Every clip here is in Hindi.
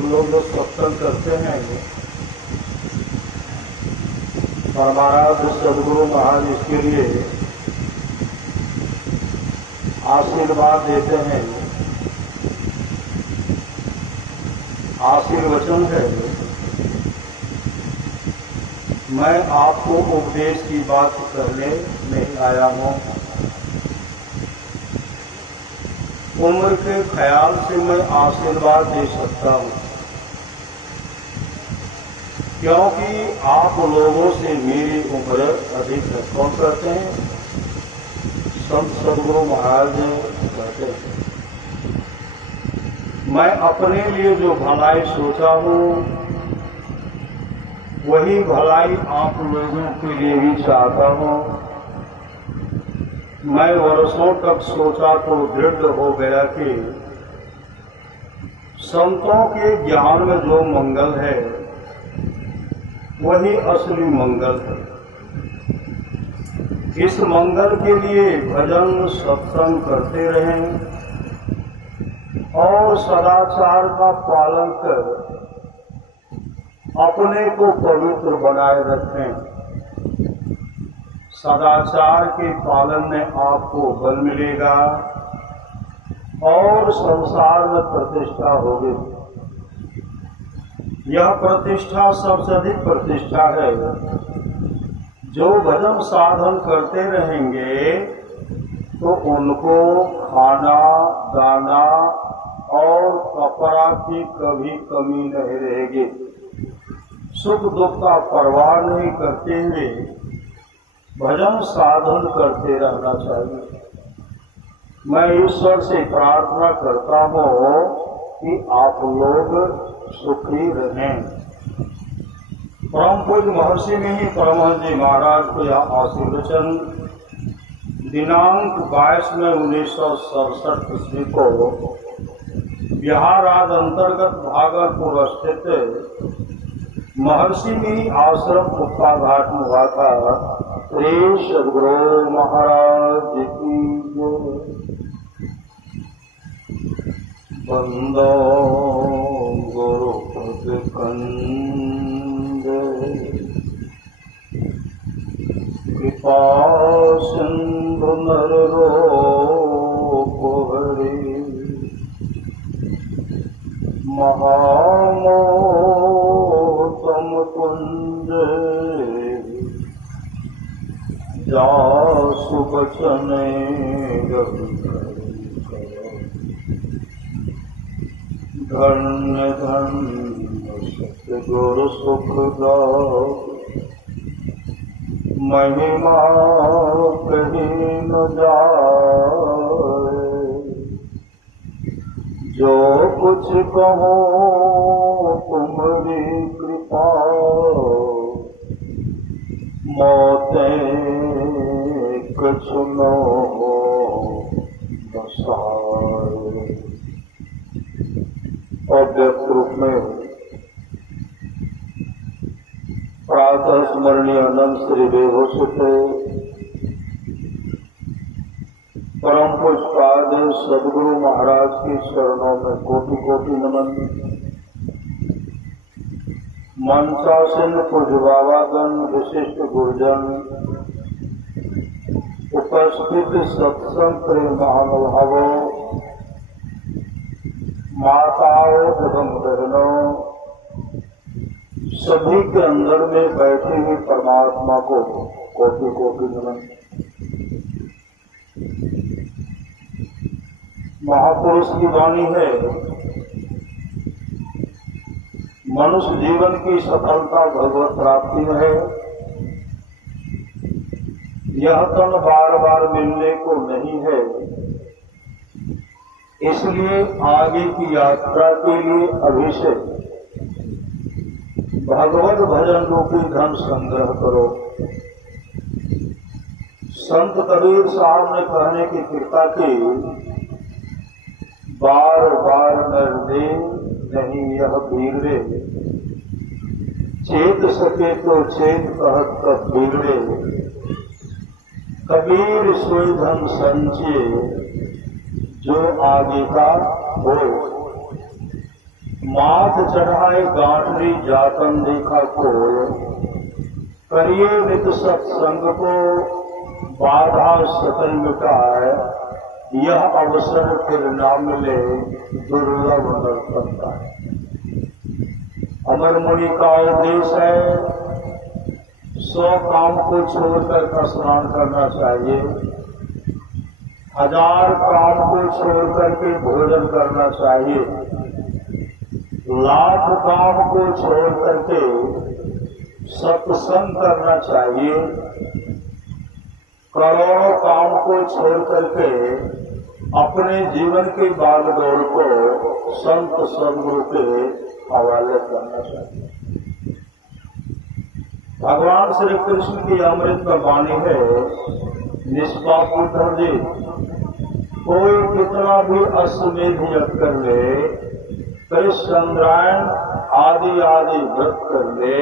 हम लोग जो सत्संग करते हैं परमाराध्य सदगुरु महाराज इसके लिए आशीर्वाद देते हैं। आशीर्वचन है, मैं आपको उपदेश की बात करने नहीं आया हूं। उम्र के ख्याल से मैं आशीर्वाद दे सकता हूं, क्योंकि आप लोगों से मेरी उम्र अधिक है। कौन कहते हैं? संत सदगुरु महाराज कहते हैं। मैं अपने लिए जो भलाई सोचा हूं वही भलाई आप लोगों के लिए भी चाहता हूं। मैं वर्षों तक सोचा तो दृढ़ हो गया कि संतों के ज्ञान में जो मंगल है वही असली मंगल है। इस मंगल के लिए भजन सत्संग करते रहें और सदाचार का पालन कर अपने को पवित्र बनाए रखें। सदाचार के पालन में आपको बल मिलेगा और संसार में प्रतिष्ठा होगी। यह प्रतिष्ठा सबसे अधिक प्रतिष्ठा है। जो भजन साधन करते रहेंगे तो उनको खाना दाना और कपड़ा की कभी कमी नहीं रहेगी। सुख दुख का परवाह नहीं करते हुए भजन साधन करते रहना चाहिए। मैं ईश्वर से प्रार्थना करता हूँ कि आप लोग सुखी रहें। परम पूज्य महर्षि में ही परमहंस जी महाराज को यह आशीर्वचन दिनांक 22 में 1967 ईस्वी को बिहार राज्य अंतर्गत भागलपुर स्थित महर्षि में आश्रम कुप्पा घाट में हुआ था। श्री सदगुरु महाराज की जय। बंदो गुरु पद कंद कृपा सिंधु नर रूप हरि महामोह कुंज जासु बचन धन्य धन्य सतगुरु सुखदायक महिमा कहीं न जाए। जो कुछ कहो तुम्हारी कृपा मौतें कछु न हो बसाए। अव्यक्त रूप में प्रातः स्मरणीय अनंत श्री बेहोशित परम पूज्यपाद सदगुरु महाराज के चरणों में कोटि कोटि नमन। मंचासीन पूज्य बाबागण, विशिष्ट गुरुजन, उपस्थित सत्संग प्रेम महानुभावों, माताओं एवं बहनों, सभी के अंदर में बैठे हुए परमात्मा को कोटि कोटि नमन। महापुरुष की वाणी है, मनुष्य जीवन की सफलता भगवत प्राप्ति में है। यह तन बार बार मिलने को नहीं है, इसलिए आगे की यात्रा के लिए अभी से भगवत भजन रूपी धन संग्रह करो। संत कबीर साहब ने कहने की कृपा की, बार बार नर दे नहीं यह बिगड़े, चेत सके तो चेत कहत तब बिगड़े। कबीर सोई धन संचय जो आगे का हो। माथ चढ़ाए गांठरी जातन देखा कोय, करिए नित सत्संग को बाधा सकल मिटाए, यह अवसर फिर ना मिले दुर्लभ नरकता है। अमर मुनि का उपदेश है, 100 काम को छोड़कर स्नान करना चाहिए, 1000 काम को छोड़कर के भोजन करना चाहिए, 1,00,000 काम को छोड़कर के सत्संग करना चाहिए, करोड़ों काम को छोड़कर के अपने जीवन के बागडोर को संत सद्गुरु के हवाले करना चाहिए। भगवान श्री कृष्ण की अमृत का वाणी है, निष्पाप उद्धव जी, कोई कितना भी अश्वमेध यज्ञ कर ले, कृष्ण चंद्रायण आदि आदि व्रत कर ले,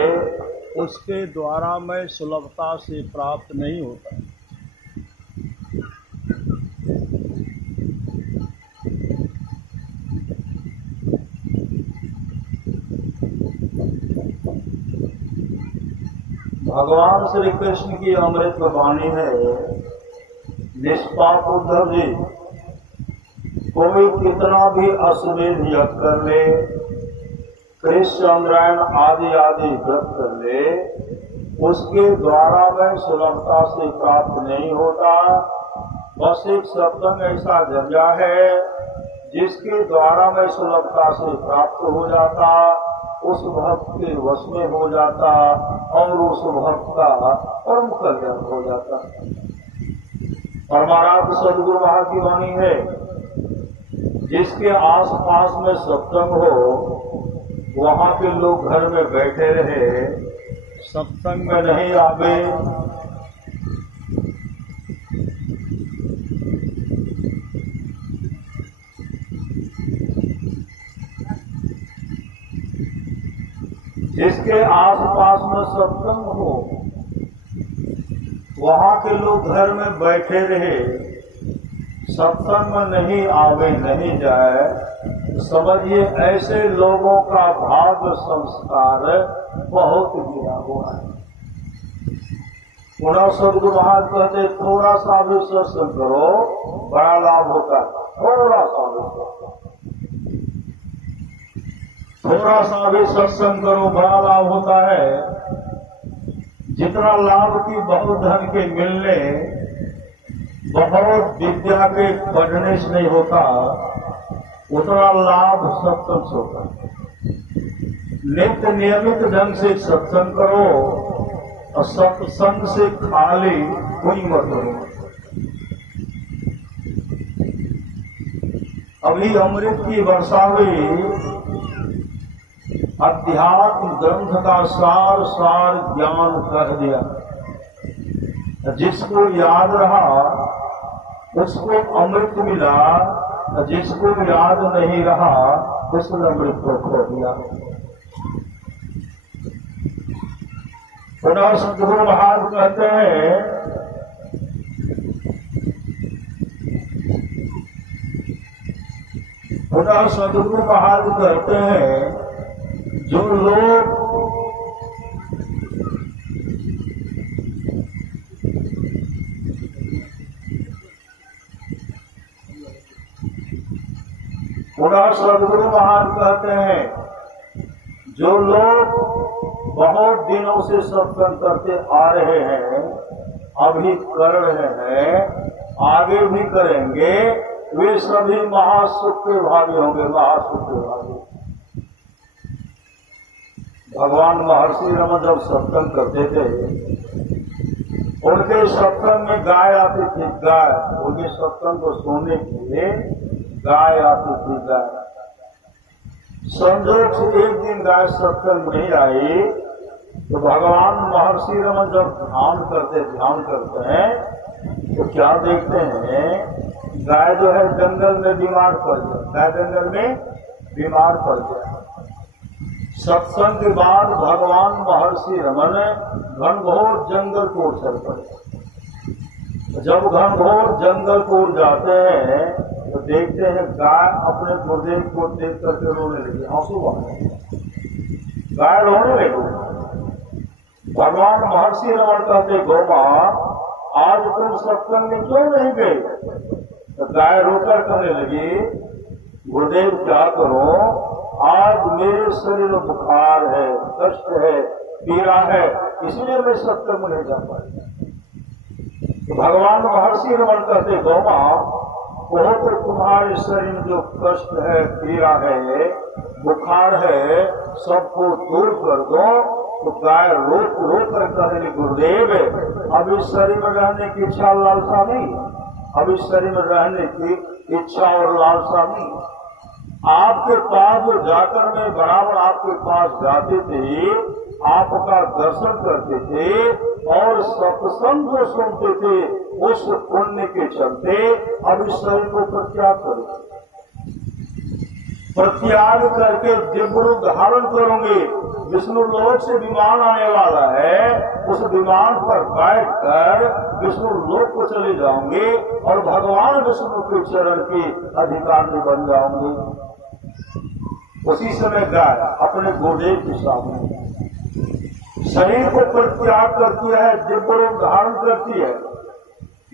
उसके द्वारा मैं सुलभता से प्राप्त नहीं होता। भगवान श्री कृष्ण की अमृत वाणी है, निष्पाप उद्धव जी, कोई कितना भी अश्वमेध यज्ञ कर ले, कृष्ण चंद्रायण आदि आदि व्रत कर ले, उसके द्वारा वह सुलभता से प्राप्त नहीं होता। बस एक सत्संग ऐसा जरिया है जिसके द्वारा वह सुलभता से प्राप्त हो जाता, उस भक्त के वश में हो जाता और उस भक्त का परम कल्याण हो जाता। परमाराध्य सद्गुरु महा की वाणी है, जिसके आस पास में सत्संग हो, वहां के लोग घर में बैठे रहे, सत्संग में नहीं आवे, जिसके आस पास में सत्संग हो, वहां के लोग घर में बैठे रहे, सत्संग में नहीं आवे नहीं जाए, समझिए ऐसे लोगों का भाग्य संस्कार बहुत गिरा हुआ है। पुनः सद्गुरु महाराज कहते, थोड़ा सा भी सत्संग करो बड़ा लाभ होता है, थोड़ा सा भी सत्संग करो बड़ा लाभ होता है। जितना लाभ की बहुत धन के मिलने, बहुत विद्या के पढ़ने से नहीं होता, उतना लाभ सत्संग से होता है। नित्य नियमित ढंग से सत्संग करो और सत्संग से खाली कोई मत करो। अभी अमृत की वर्षा हुई, अध्यात्म ग्रंथ का सार सार ज्ञान कर दिया। जिसको याद रहा उसको अमृत मिला, जिसको याद नहीं रहा उसने अमृत को खो दिया। पुनः सद्गुरु महाराज कहते हैं, पुनः सद्गुरु महाराज कहते हैं, जो लोग पुनः सद्गुरु महाराज कहते हैं, जो लोग बहुत दिनों से सत्संग करते आ रहे हैं, अभी कर रहे हैं, आगे भी करेंगे, वे सभी महासुख के भागी होंगे, महासुख के भागी। भगवान महर्षि रमन जब सत्संग करते थे, उनके सत्संग में गाय आती थी, गाय, उनके सत्संग को सुनने के लिए गाय आती थी, गाय। संजोग से एक दिन गाय सत्संग नहीं आई, तो भगवान महर्षि रमन जब ध्यान करते हैं, तो क्या देखते हैं, गाय जो है जंगल में बीमार पड़ गया, गाय जंगल में बीमार पड़ गया। सत्संग के बाद भगवान महर्षि रमन घनघोर जंगल को चल पड़े। जब घनघोर जंगल को जाते हैं तो देखते हैं गाय अपने गुरुदेव को देख करके रोने लगी, आंसू बहाने, गाय रोने लगी। भगवान महर्षि रमण कहते, गौ मां आज तुम सत्संग में क्यों नहीं गए? तो गाय रोकर कहने लगी, गुरुदेव क्या करो, आज मेरे शरीर में बुखार है, कष्ट है, पीड़ा है, इसलिए मैं सत्संग में नहीं जा पाई। तो भगवान महर्षि रमण कहते, गौ मां वो तो तुम्हारे शरीर में जो कष्ट है, पीड़ा है, बुखार है, सबको दूर कर दो। तो गाय रो कर कहने, गुरुदेव अब इस शरीर में रहने की इच्छा और लालसा नहीं, अब इस शरीर में रहने की इच्छा और लालसा नहीं। आपके पास जो जाकर मैं बराबर आपके पास जाते थे, आपका दर्शन करते थे और सत्संग जो सुनते थे, उस पुण्य के चलते अब इस शरीर को प्रत्याग करो, प्रत्याग करके दिव्य रूप धारण करोगे। विष्णु लोक से विमान आने वाला है, उस विमान पर बैठकर विष्णु लोक को चले जाओगे और भगवान विष्णु के चरण के अधिकारी बन जाओगे। उसी समय गाय अपने गुरुदेव के सामने शरीर को परित्याग करती है, दिव्य रूप धारण करती है,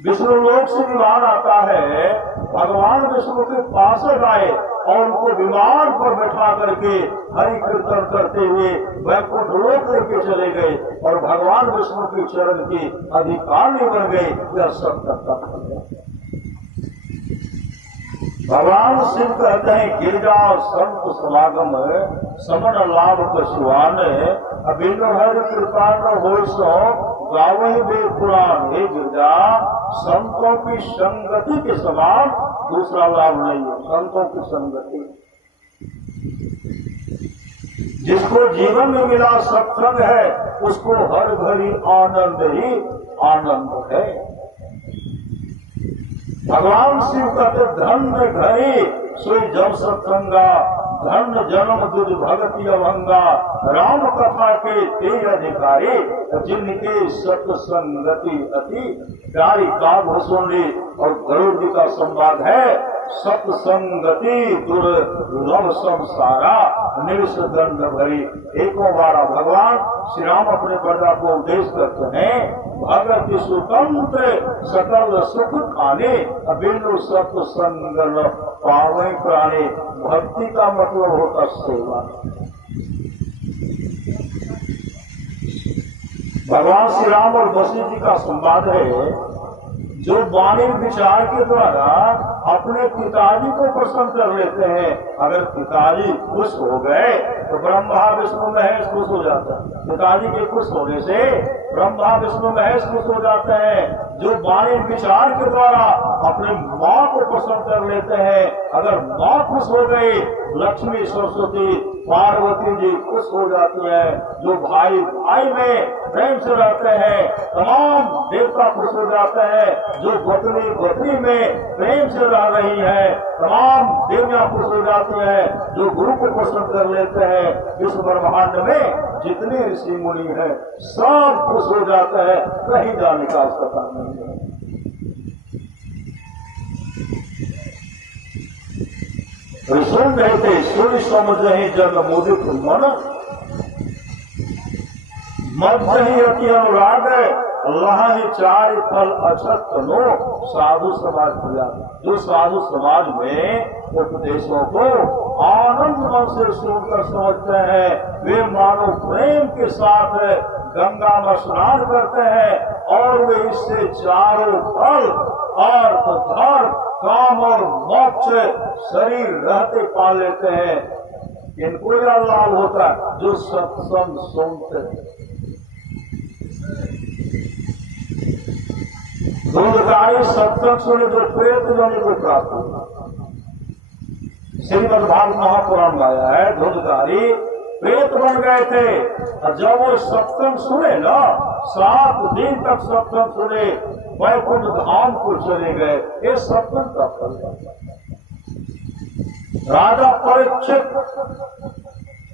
विष्णु लोक से विमान आता है, भगवान विष्णु के पास आए और उनको विमान पर बैठा करके हरि कीर्तन करते हुए वैकुंठ लोक लेके चले गए और भगवान विष्णु के चरण के अधिकारी बन गए। यह सब तक है। भगवान शिव कहते हैं, गिरजा संत समागम समन लाभ कशुआन अभिन्न हरि कृपा न हो सो गावही वे पुराण। हे गिरजा, संतों की संगति के समान दूसरा लाभ नहीं है। संतों की संगति, जिसको जीवन में मिला सत्संग है, उसको हर घड़ी आनंद ही आनंद है। भगवान शिव कहते, धन्य घड़ी सोई जब सत्संगा, धन्य जन्म दुज भगति अभंगा, राम कथा के तेज अधिकारी, जिनके सत्संगति अति प्यारी। काव्य सुनी और गरुड़ जी का संवाद है, सत्संगति दुर्लभ संसारा निर्षदंड भरी। एको बारा भगवान श्री राम अपने प्रजा को उपदेश करते हैं, भगति स्वतंत्र सकल सुख खाने, बिनु सत्संग पावे प्राणी। भक्ति का मतलब होता सेवा। भगवान श्री राम और वशिष्ठ जी का संवाद है, जो वाणी विचार के द्वारा अपने पिताजी को प्रसन्न कर लेते हैं। अगर पिताजी खुश हो गए तो ब्रह्मा विष्णु महेश खुश हो जाता है। पिताजी के खुश होने से ब्रह्मा विष्णु महेश खुश हो जाते हैं। जो वाणी विचार के द्वारा अपने माँ को प्रसन्न कर लेते हैं, अगर माँ खुश हो गई, लक्ष्मी सरस्वती पार्वती जी खुश हो जाती है। जो भाई भाई में प्रेम से रहते हैं, तमाम देवता खुश हो जाते हैं। जो पत्नी पत्नी में प्रेम से रह रही है, तमाम देवियां खुश हो जाती है। जो गुरु को प्रसन्न कर लेते हैं, विश्व ब्रह्मांड में जितने ऋषि मुनि है सब खुश हो जाते हैं। कहीं जाने का पता नहीं है। सुन रहे थे, सूर्य समझ रहे जन मोदित मन, मध्य ही अति अनुराग है, अल्लाह ही चार फल अछत नो। साधु समाज किया, जो साधु समाज में उपदेशों को आनंद मन से सुनकर समझते हैं, वे मानो प्रेम के साथ गंगा में स्नान करते हैं और वे इससे चारों फल अर्थ धर्म काम और मोक्ष शरीर रहते पा लेते हैं। इनको यह लाभ होता है जो सत्संग सुनते हैं। दूधकारी सत्संग सुने जो प्रेत जोनि को प्राप्त होगा। श्रीमद्भागवत महापुराण में आया है, दूधकारी प्रेत बन गए थे और जब वो सत्संग सुने ना, 7 दिन तक सत्संग सुने, वैकुंठ धाम को चले गए। ये सत्संग का फल है। राजा परीक्षित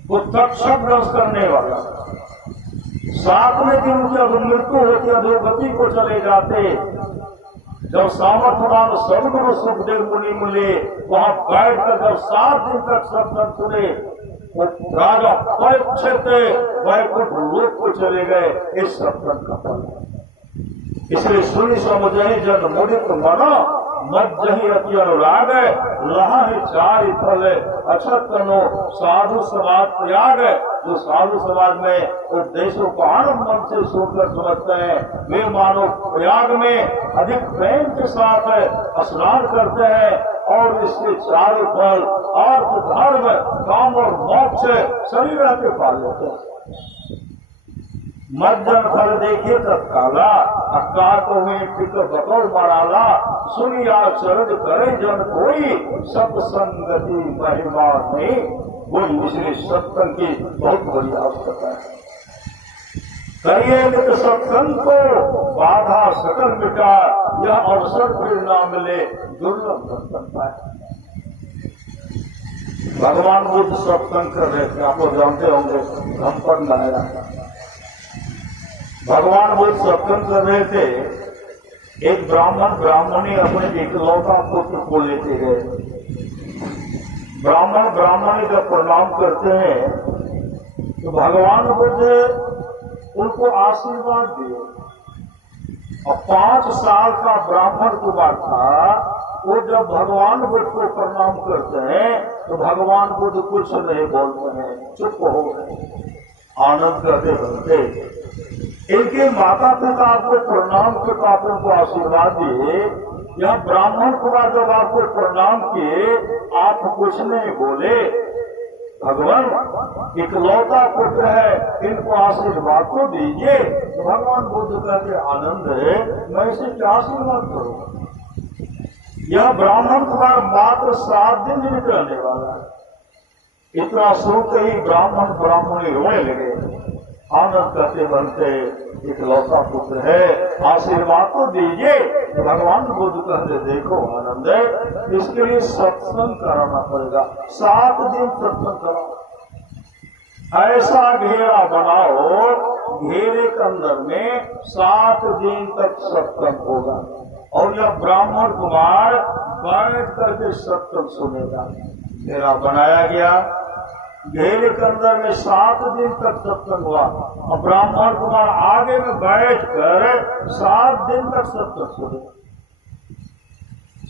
को तक्षक दंश करने वाला, 7वें दिन जब मृत्यु होती, अधोगति को चले जाते, जब सामर्थ्यवान सदगुरु सुखदेव मुनि मिले, वहां बैठकर जब 7 दिन तक सत्संग सुने, वो राजा परीक्षित वैकुंठ लोक को चले गए। इस सत्संग का फल है। इसलिए सुनी समझहि जन मुदित मनो, मज्जहि अति अनुराग, लहहि चारि फल, अक्षत कनो साधु समाज त्याग। जो साधु समाज में उपदेशों को आनंद मन से सुनकर समझते हैं, वे मानो प्रयाग में अधिक प्रेम के साथ स्नान करते हैं और इसके चारों फल अर्थ, धर्म, काम और मोक्ष शरीर के पाल लेते हैं। मज्जन फल देखे तत्काला, अक्कार को हुए टिक बतौर मराला, सुनिया शरद करे जन कोई, सत्संगति महिमा नहीं वही। इसलिए सत्संग की बहुत बड़ी आवश्यकता है। करिए नित सत्संग को, बाधा सकल मिटा, यह अवसर फिर ना मिले, दुर्लभ सत्संग है। भगवान बुद्ध सत्संग कर रहे थे, आप लोग जानते होंगे, हम पर लाया। भगवान बुद्ध सत्संग कर रहे थे। एक ब्राह्मणी अपने इकलौता पुत्र को लेते गए। ब्राह्मणी जब प्रणाम करते हैं तो भगवान बुद्ध उनको आशीर्वाद दिए। और 5 साल का ब्राह्मण कुमार था, वो जब भगवान बुद्ध को प्रणाम करते हैं तो भगवान बुद्ध कुछ नहीं बोलते हैं, चुप हो गए, आनंद करते बनते। इनके माता पिता आपको प्रणाम के पाप को आशीर्वाद दिए। यह ब्राह्मण कुमार जब आपको प्रणाम किए, आप कुछ नहीं बोले। भगवान इकलौता पुत्र है, इनको आशीर्वाद तो दीजिए। तो भगवान बुद्ध कहते आनंद है, मैं इसे क्या आशीर्वाद करूं? यह ब्राह्मण कुमार मात्र 7 दिन जीवित रहने वाला है। इतना सुनते ही ब्राह्मणी रोने लगे, आनंद करते बनते, इकलौता पुत्र है, आशीर्वाद तो दीजिए। तो भगवान बुद्ध कहते देखो आनंद है, इसके लिए सत्संग कराना पड़ेगा। 7 दिन सत्संग कराओ, ऐसा घेरा बनाओ, घेरे के अंदर में 7 दिन तक सत्संग होगा। और यह ब्राह्मण कुमार बैठ करके सत्संग सुनेगा। घेरा बनाया गया, घेरे के अंदर में 7 दिन तक सत्संग हुआ। और ब्राह्मण कुमार आगे में बैठकर 7 दिन तक सत्संग सुने।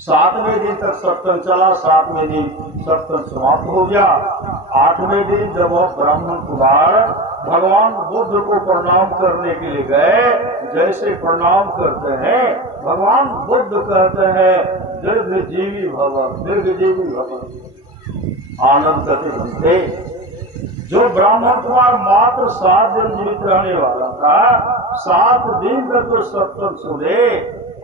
7वें दिन तक सत्संग चला, 7वें दिन सत्संग समाप्त हो गया। 8वें दिन जब वह ब्राह्मण कुमार भगवान बुद्ध को प्रणाम करने के लिए गए, जैसे प्रणाम करते हैं भगवान बुद्ध कहते हैं दीर्घजीवी भव, दीर्घजीवी भव। आनंद करते बनते। जो ब्राह्मण कुमार मात्र 7 दिन जीवित रहने वाला था, 7 दिन तक तो सत्संग सुने।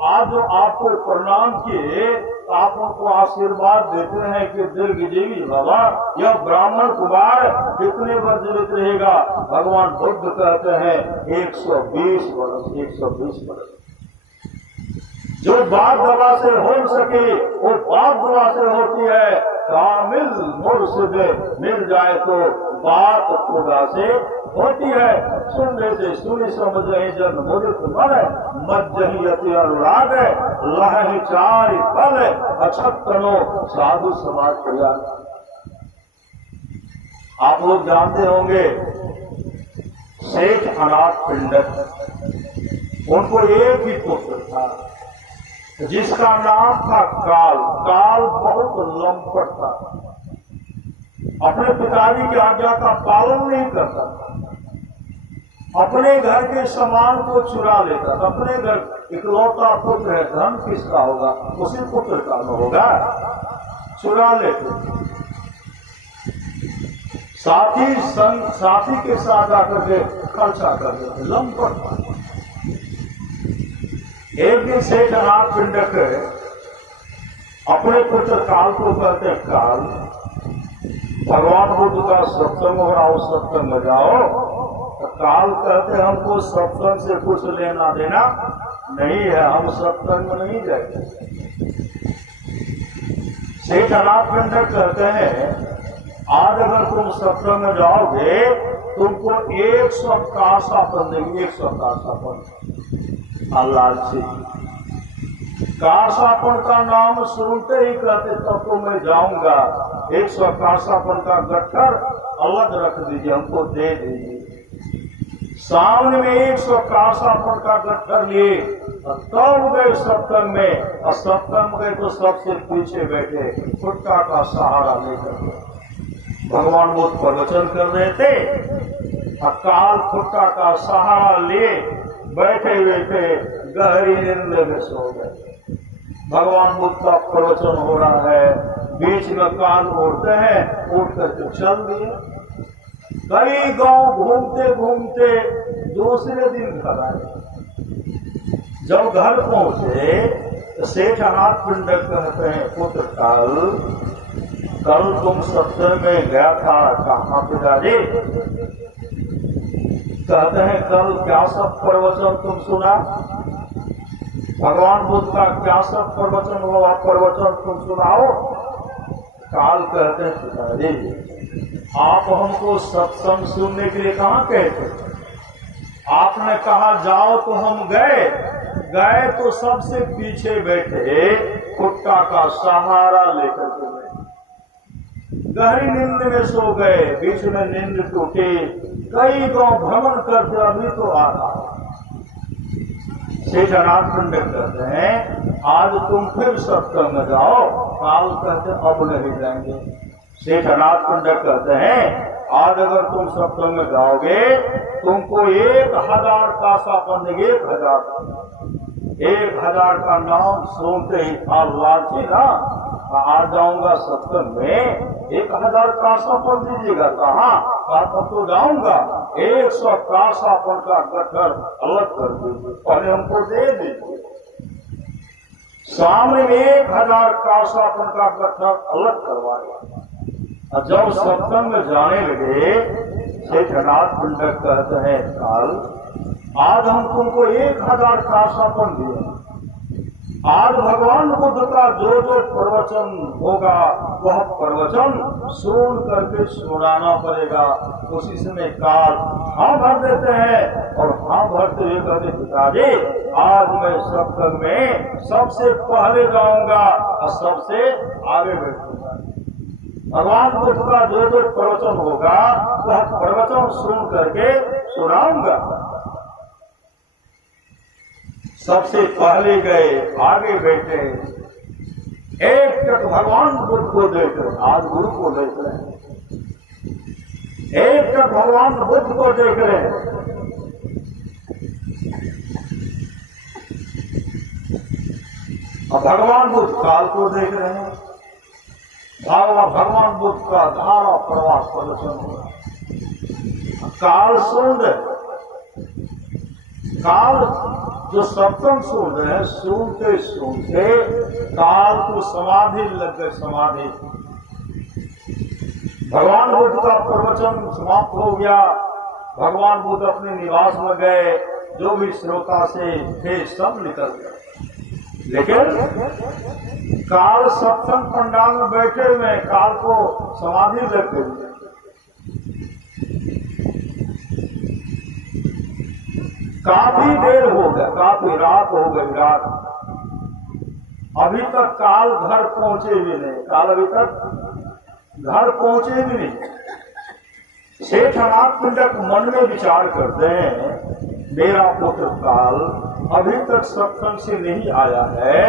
आज जो आपको प्रणाम किए, आप उनको आशीर्वाद देते हैं कि दीर्घजीवी बाबा। यह ब्राह्मण कुमार कितने वर्ष जीवित रहेगा? भगवान बुद्ध कहते हैं 120 वर्ष, 120 वर्ष। जो बाप दवा से हो सके वो बाप दवा से होती है। कामिल मुर्शिद मिल जाए तो बात खुदा से होती है। सुन लेते सुनी समझ रहे जन मुदित मन, मज्जहि अति अनुराग, लहहि चारि फल, अक्षत कनो साधु समाज कल्याण। आप लोग जानते होंगे सेठ अनाथ पिंडक, उनको एक ही पुत्र था जिसका नाम था काल। काल बहुत लंपट था, अपने पिताजी की आज्ञा का पालन नहीं करता था, अपने घर के सामान को चुरा लेता था। अपने घर इकलौता पुत्र है, धन किसका होगा? उसी पुत्र का न होगा, चुरा लेते। साथी के साथ आकर के खर्चा कर देते, लंपट था। एक दिन सेठ अनाथ पिंडक अपने पुत्र काल को कहते हैं, काल भगवान बुद्ध का सत्संग हो रहा, उस सत्संग में जाओ। तो काल कहते हमको सत्संग से कुछ लेना देना नहीं है, हम सत्संग में नहीं जाएंगे। सेठ अनाथ पिंडक कहते हैं आज अगर तुम सत्संग में जाओगे तुमको 100 कासापन देंगे, 100 कासापन। लालची काशापन का नाम सुनते ही कहते तब तो मैं जाऊंगा, 100 काशापन का गट्ठर अलग रख दीजिए, हमको दे दीजिए। सामने में 100 काशापन का गट्ठर लिए तब गए सत्संग में, और सत्संग गए तो सबसे पीछे बैठे खुट्टा का सहारा लेकर। भगवान बुद्ध प्रवचन कर रहे थे, अकाल खुट्टा का सहारा लिए बैठे हुए थे, गहरी नींद में सो गए। भगवान बुद्ध का प्रवचन हो रहा है, बीच में कान उड़ते हैं, उठ करके चल दिए। कई गांव घूमते घूमते दूसरे दिन घर आए। जब घर पहुंचे सेठ अनाथ पिंडक कहते हैं, पुत्र कल तुम सत्संग में गया था, कहाँ पिताजी? कहते हैं कल क्या सब प्रवचन तुम सुना? भगवान बुद्ध का क्या सब प्रवचन हुआ, प्रवचन तुम सुनाओ। काल कहते हैं पिताजी आप हमको सत्संग सुनने के लिए कहाँ गए थे? आपने कहा जाओ तो हम गए तो सबसे पीछे बैठे खुट्टा का सहारा लेकर के गए। गहरी नींद में सो गए, बीच में नींद टूटी, कई गांव भ्रमण करते अभी तो आ रहा। सेठ अनाथ पिंडक कहते हैं आज तुम फिर सत्संग में जाओ। काल कहते अब नहीं जाएंगे। सेठ अनाथ पिंडक कहते हैं आज अगर तुम सत्संग में जाओगे तुमको 1000 काशापन देंगे। 1000 का नाम सुनते ही था लालची ना, आ जाऊंगा सत्संग में, 1000 काशापन दीजिएगा। कहाँ? तब तो जाऊंगा, 100 काशापन का गट्ठर अलग कर दीजिए, पहले हमको दे दीजिए। सामने में 1000 काशापन का गट्ठर अलग करवाया। और जब सत्संग में जाने लगे सेठ अनाथ पिंडक कहते हैं काल आज हम तुमको 1000 काशापन दिए। आज भगवान बुद्ध का जो प्रवचन होगा वह प्रवचन सुन करके सुनाना पड़ेगा। उसी समय काल हाँ भर देते हैं और हाँ भरते हुए कहते पिताजी आज मैं सत्संग में सबसे पहले जाऊंगा और सबसे आगे बैठूंगा। भगवान बुद्ध का जो प्रवचन होगा वह प्रवचन सुन करके सुनाऊंगा। सबसे पहले गए, आगे बैठे, एक तक भगवान बुद्ध को देख रहे, आज गुरु को देख रहे हैं, एक तक भगवान बुद्ध को देख रहे हैं। अब भगवान बुद्ध काल को देख रहे हैं। भगवान बुद्ध का धारा प्रवाह प्रवचन हो रहा। काल सुन रहे, काल जो सत्संग सुन रहे हैं, सुनते सुनते काल को समाधि लग गए। समाधि भगवान बुद्ध का प्रवचन समाप्त हो गया। भगवान बुद्ध अपने निवास में गए, जो भी श्रोता से थे सब निकल गए। लेकिन काल सत्संग पंडाल में बैठे हुए, काल को समाधि लग गई। काफी देर हो गया, काफी रात हो गई। रात अभी तक काल घर पहुंचे भी नहीं, काल अभी तक घर पहुंचे भी नहीं। सेठ अनाथ पिंडक मन में विचार करते हैं मेरा पुत्र काल अभी तक सत्संग से नहीं आया है।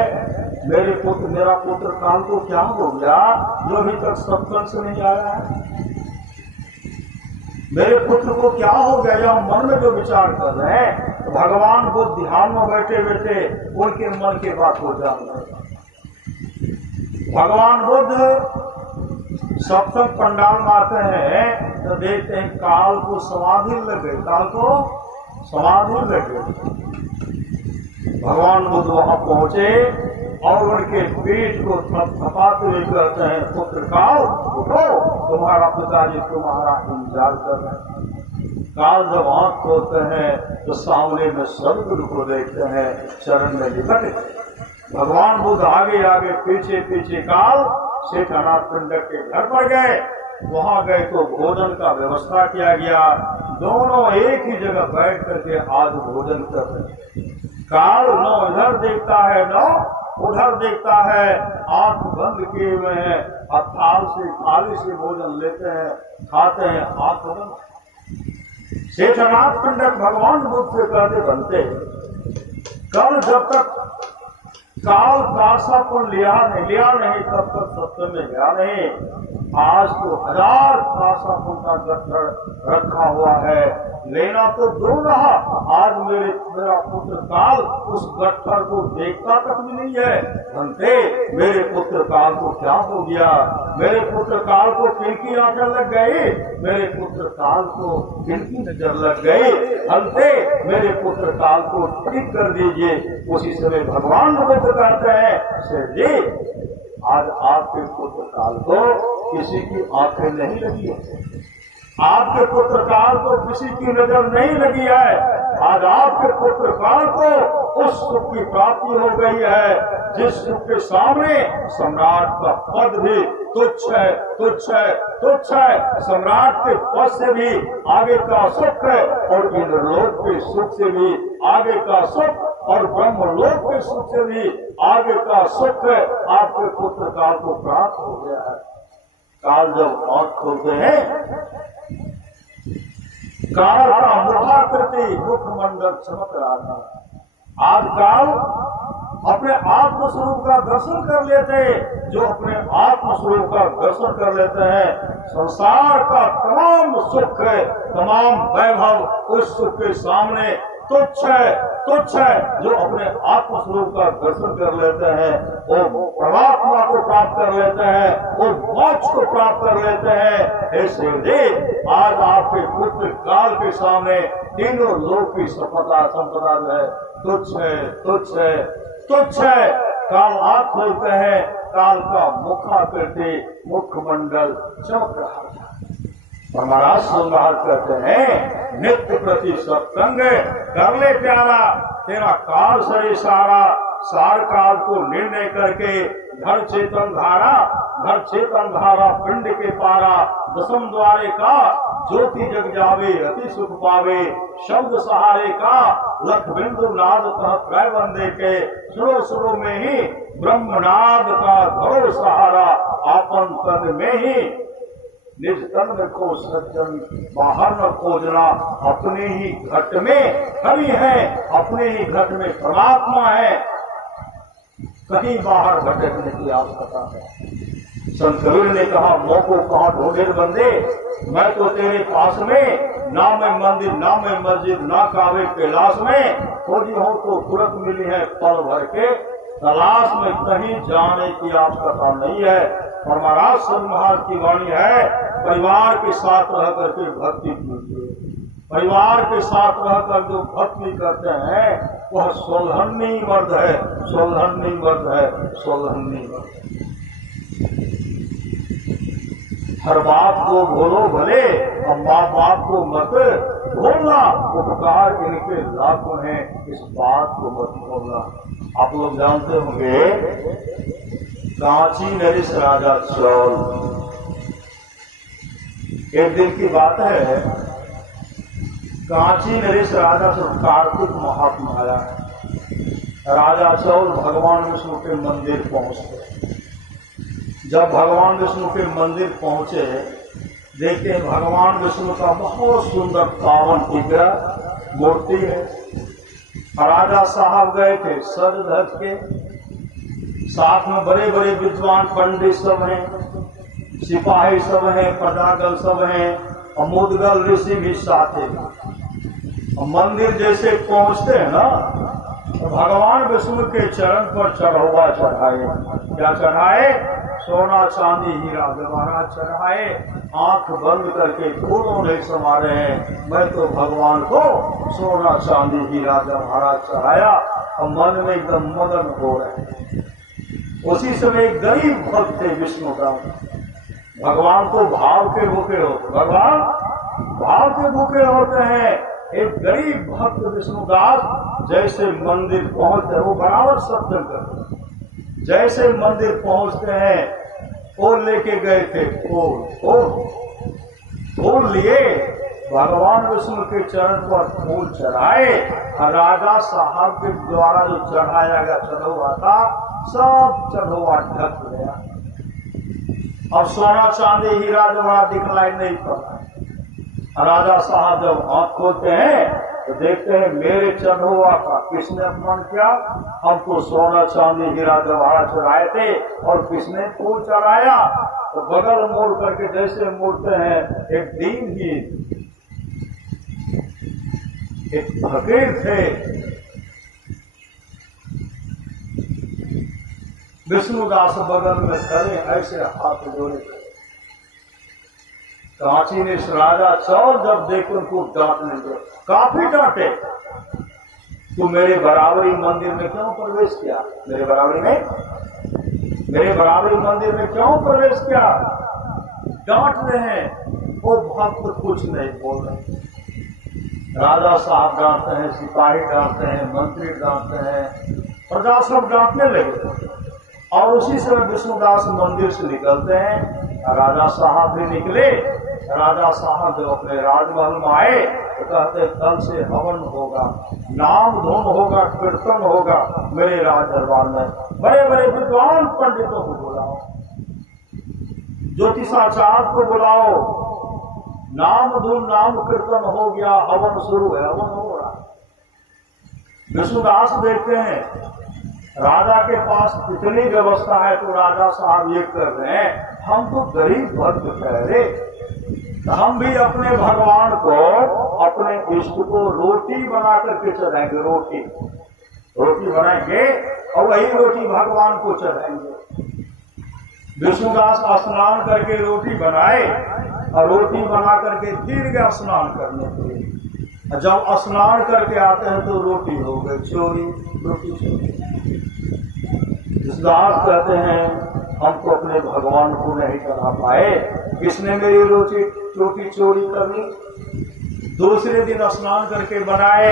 मेरा पुत्र काल को क्या हो गया जो अभी तक सत्संग से नहीं आया है? मेरे पुत्र को क्या हो गया? यह मन में जो विचार कर रहे हैं तो भगवान बुद्ध ध्यान में बैठे बैठे उनके मन की बात हो जाती है। भगवान बुद्ध सत्संग पंडाल में आते हैं तो देखते हैं काल को समाधि लग गई, काल को समाधि लग गई। भगवान बुद्ध वहां पहुंचे और उनके पीठ को थपथपाते हुए कहते हैं पुत्र काल उठो, तुम्हारा पिताजी तुम्हारा इंतजार कर रहे हैं। काल जब आंख खोलते हैं तो सामने में सदगुरु को देखते हैं, चरण में लिपटे। भगवान बुद्ध आगे आगे पीछे पीछे काल सेठ अनाथ पिंडक के घर पर गए। वहां गए तो भोजन का व्यवस्था किया गया। दोनों एक ही जगह बैठ करके आज भोजन कर रहे हैं। काल न इधर देखता है न उधर देखता है, आंख बंद किए हुए हैं, अब थाली से भोजन लेते हैं, खाते हैं, आंख बंद। शेषनाथ पिंडक भगवान बुद्ध से कहते बनते, कल जब तक काल कासापन लिया नहीं तब तक सत्य में गया नहीं। आज तो 1000 कासापन का गट्ठर रखा हुआ है, लेना तो दो रहा। आज मेरा पुत्र काल उस गट्ठर को देखता तक भी नहीं है। बनते, मेरे पुत्र काल को क्या हो गया? मेरे पुत्र काल को किनकी आंखें लग गई? मेरे पुत्र काल को किनकी नजर लग गई? बनते, मेरे पुत्र काल को ठीक कर दीजिए। उसी समय भगवान बुद्ध कहते हैं, शेर जी, आज आपके पुत्र काल को किसी की आंखें नहीं लगी है, आपके पुत्र काल को किसी की नजर नहीं लगी है। आज आपके पुत्र काल को उस सुख की प्राप्ति हो गई है जिस सुख के सामने सम्राट का पद भी तुच्छ है, तुच्छ है, तुच्छ है। सम्राट के पद से भी आगे का सुख है, और इंद्रलोक के सुख से भी आगे का सुख, और ब्रह्मलोक के सुख से भी आगे का सुख है। आपके पुत्र काल को प्राप्त हो गया है। काल जब आंख खोलते हैं, काल का मुखाकृति मुखमंडल चमक रहा था। आज काल अपने आत्मस्वरूप का दर्शन कर लेते, जो अपने आत्मस्वरूप का दर्शन कर लेते हैं, संसार का तमाम सुख है, तमाम वैभव उस सुख के सामने तुच्छ है, तुच्छ है। जो अपने आत्मस्वरूप का दर्शन कर लेते हैं, वो परमात्मा को प्राप्त कर लेते हैं, वो मोक्ष को प्राप्त कर लेते हैं। हे शिवजी, आज आपके पुत्र काल के सामने तीनों लोक की संपदा जो है तुच्छ है, तुच्छ है, तुच्छ है। काल आंख खोलते हैं, काल का मुखाकृति मुखमंडल चमक रहा था। महाराज संहार करते हैं, नित्य प्रति सत्संग कर ले प्यारा, तेरा काल सही सारा, सार काल को निर्णय करके घर चेतन धारा पिंड के पारा, दसम द्वारे का ज्योति जग जावे, अति सुख पावे, शब्द सहारे का लख बिंदु नाद त्रय वंदे के, सुरो सुरो में ही ब्रह्मनाद का धरो सहारा, आपन तन में ही निज तन में को सज्जन, बाहर न खोजना, अपने ही घट में हरि है, अपने ही घट में परमात्मा है, कहीं बाहर भटकने की आवश्यकता है। संत कबीर ने कहा, मौको कहाँ ढूंढे बंदे, मैं तो तेरे पास में, ना मैं मंदिर ना मैं मस्जिद ना कावे कैलाश में, खोजी हो तो तुरंत मिली है पल भर के, तलाश में कहीं जाने की आवश्यकता नहीं है। और महाराज महाराज की वाणी है, परिवार के साथ रह करके भक्ति कीजिए। परिवार के साथ रहकर जो भक्ति करते हैं वह सोलहन्नी मर्द है, सोलहन्नी मर्द है, सोलहन्नी मर्द है। हर बात को भूलो भले, और माँ बाप को मत भूलना, उपकार इनके लाखों हैं, इस बात को मत भूलना। आप लोग जानते होंगे, कांची नरेश राजा चौल, एक दिन की बात है, कांची नरेश राजा से कार्तिक महात्मा आया है। राजा चौल भगवान विष्णु के मंदिर पहुंचते। जब भगवान विष्णु के मंदिर पहुंचे, देखते हैं भगवान विष्णु का बहुत सुंदर पावन विग्रह मूर्ति है। राजा साहब गए थे सज धज के, साथ में बड़े बड़े विद्वान पंडित सब हैं, सिपाही सब हैं, प्रजागल सब हैं, और मुदगल ऋषि भी साथ हैं। मंदिर जैसे पहुंचते हैं ना, तो भगवान विष्णु के चरण पर चढ़ावा चढ़ाए। क्या चढ़ाए? सोना चांदी हीरा जवाहरात चढ़ाए। आंख बंद करके फूलों ने समारे हैं, मैं तो भगवान को सोना चांदी हीरा जवाहरात चढ़ाया, और मन में एकदम मगन हो रहे। उसी समय एक गरीब भक्त थे विष्णु का, भगवान को भाव के भूखे होते, भगवान भाव के भूखे होते हैं। एक गरीब भक्त विष्णुदास जैसे मंदिर पहुंचते, वो बराबर सत्संग करते, जैसे मंदिर पहुंचते हैं, फूल लेके गए थे, फूल लिए, भगवान विष्णु के चरण पर फूल चढ़ाए। राजा साहब के द्वारा जो चढ़ाया गया चढ़ा हुआ था, सब चढ़ोवा ढक गया। अब सोना चांदी हीरा जवाहरात दिखलाई नहीं पड़ा। राजा साहब जब आंख खोलते हैं तो देखते हैं मेरे चढ़ोवा का किसने अपमान किया। हमको सोना चांदी हीरा जवाहरात चढ़ाए थे और किसने फूल चढ़ाया। तो बगल मोड़ करके जैसे मुड़ते हैं एक दीनहीन एक फकीर थे, विष्णुदास बगल में खड़े ऐसे हाथ जोड़े। कांची ने इस राजा चौर जब देख उनको डांटने दो, काफी डांटे। तू मेरे बराबरी मंदिर में क्यों प्रवेश किया? मेरे बराबरी मंदिर में क्यों प्रवेश किया? डांट रहे हैं। वो भक्त कुछ नहीं बोल रहे। राजा साहब डांटते हैं, सिपाही डांटते हैं, मंत्री डांटते हैं, प्रजा सब डांटने लगे। और उसी समय विष्णुदास मंदिर से निकलते हैं। राजा साहब भी निकले। राजा साहब जब अपने राजमहल में आए तो कहते कल से हवन होगा, नाम धूम होगा, कीर्तन होगा मेरे राज दरबार में। बड़े बड़े विद्वान पंडितों को बुलाओ, ज्योतिषाचार्य को बुलाओ, नाम धूम नाम कीर्तन हो गया, हवन शुरू है, हवन हो रहा। विष्णुदास देखते हैं राजा के पास इतनी व्यवस्था है तो राजा साहब ये कर रहे हैं, हम तो गरीब भक्त ठहरे, हम भी अपने भगवान को अपने इष्ट को रोटी बना करके चढ़ाएंगे। रोटी बनाएंगे और वही रोटी भगवान को चढ़ाएंगे। विष्णुदास स्नान करके रोटी बनाए और रोटी बना करके फिर गया स्नान करने के लिए। जब स्नान करके आते हैं तो रोटी हो गई चोरी, रोटी चोरी। विष्णुदास कहते हैं हमको अपने भगवान को नहीं चढ़ा पाए, किसने मेरी रोटी चोरी कर ली। दूसरे दिन स्नान करके बनाए,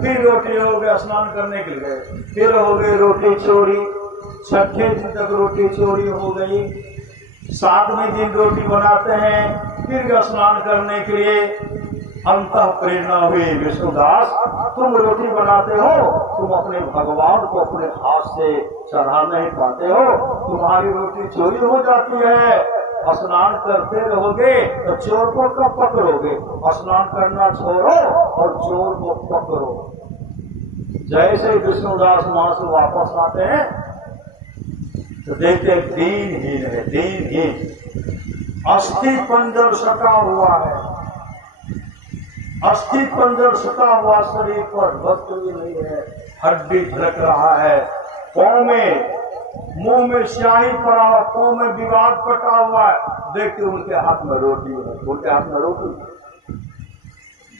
फिर रोटी हो गए, स्नान करने के लिए फिर हो गई रोटी चोरी। छठे दिन तक रोटी चोरी हो गई। सातवें दिन रोटी बनाते हैं, फिर स्नान करने के लिए अंतः प्रेरणा हुई विष्णुदास तुम रोटी बनाते हो, तुम अपने भगवान को अपने हाथ से चढ़ा नहीं पाते हो, तुम्हारी रोटी चोरी हो जाती है। स्नान करते रहोगे तो चोर को कब पकड़ोगे? स्नान करना छोड़ो और चोर को पकड़ो। जैसे विष्णुदास वहां से वापस आते हैं तो देखते दीनहीन है, दीनहीन, अस्थि पंजर सटा हुआ है, अस्थि पंजर सटा हुआ शरीर पर वस्त्र भी नहीं है, हड्डी झलक रहा है, पांव में मुंह में स्याही पड़ा हुआ, पांव में विवाद पटा हुआ है। देखते उनके हाथ में रोटी है, उनके हाथ में रोटी।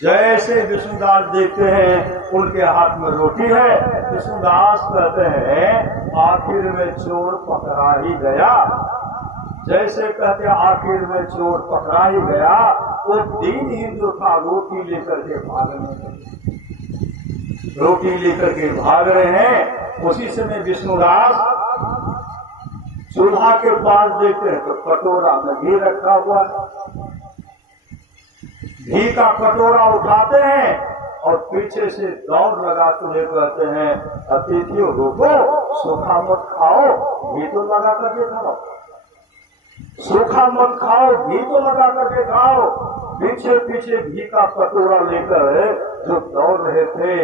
जैसे विष्णुदास देखते हैं उनके हाथ में रोटी है, विष्णुदास कहते हैं आखिर में चोर पकड़ा ही गया। जैसे कहते आखिर में चोर पकड़ा ही गया, वो दीनहीन जो था रोटी लेकर के भाग रहे हैं। उसी समय विष्णुदास चूल्हा के पास देखते हैं तो कटोरा में घी रखा हुआ है। घी का कटोरा उठाते हैं और पीछे से दौड़ लगाते हुए कहते हैं अतिथियों रुको, सूखा मत खाओ, घी तो लगा करके खाओ, सूखा मत खाओ, घी तो लगा करके खाओ। पीछे पीछे घी का कटोरा लेकर जो दौड़ रहे थे